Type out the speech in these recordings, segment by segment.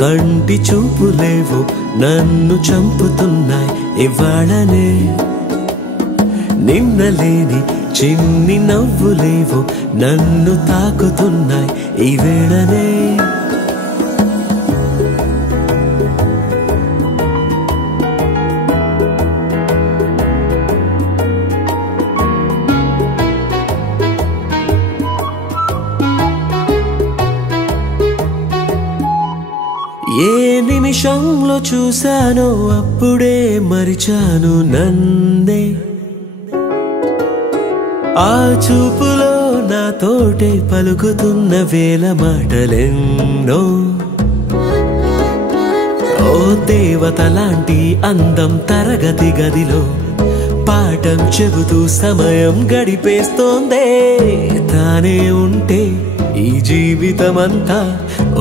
కంటి చూపులేవో నన్ను చంపుతున్నాయి ఇవాళనే నిన్నలేని చిన్ని నవ్వులేవో నన్ను తాకుతున్నాయి ఈ వేళనే ఏ నిమిషంలో చూశానో అప్పుడే మరిచాను నన్నే ఆ చూపులో నాతోటే పలుకుతున్న వేల మాటలెన్నో ఓ దేవత లాంటి అందం తరగతి గదిలో పాఠం చెబుతూ సమయం గడిపేస్తోందే తానే ఉంటే ఈ జీవితమంతా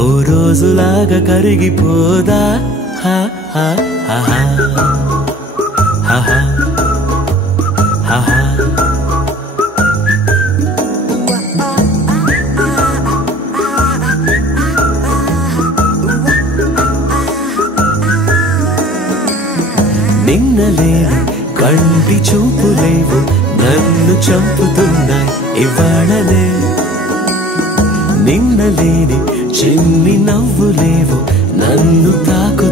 ఓ రోజులాగా కరిగిపోదా హా హా హా హా హా హా హా నిన్నలేని కంటి చూపులేవు నన్ను చంపుతున్నాయి ఇవాళనే నిన్నలేని చిన్ని నవ్వులేవు నన్ను తాకు